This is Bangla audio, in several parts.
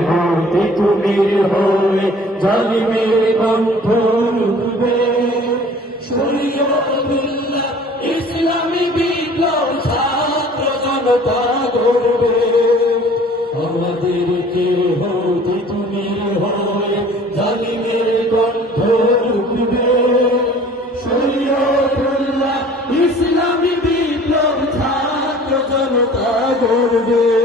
হতে তুমি হয়ে জালিমের কণ্ঠ রুখবে ইসলামী বিপ্লব ছাত্র জনতা করবে আমাদেরকে হতে তুমি হয়ে জালিমের কণ্ঠ রুখবে ইসলামী বিপ্লব ছাত্র জনতা করবে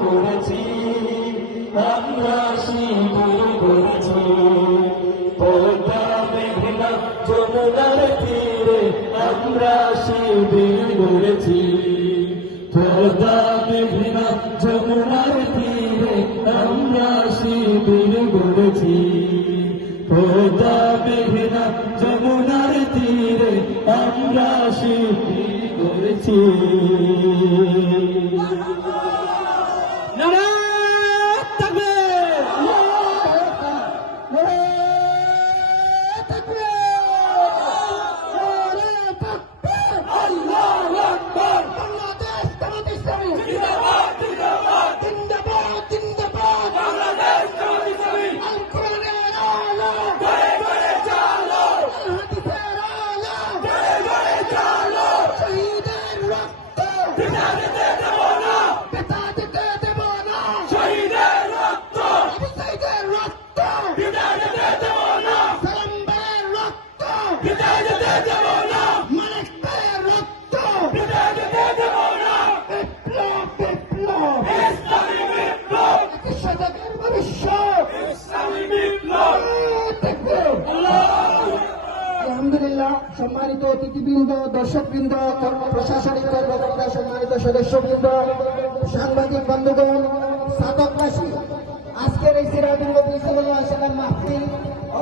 করেছি আমরা শিবির করেছি পদ্মা মেঘনা যমুনার তীরে আমরা শিবির করেছি পদ্মা মেঘনা যমুনার তীরে আমরা মেঘনা করেছি আলহামদুলিল্লাহ, সম্মানিত অতিথিবৃন্দ, দর্শকবৃন্দ, প্রশাসনিক কর্মকর্তা, সম্মানিত সদস্যবৃন্দ, সাংবাদিক বন্ধুগণ সাধকবাসী আজকের এই সিরাজুল নবী সাল্লাল্লাহু আলাইহি ওয়াসাল্লাম মাহফিল ও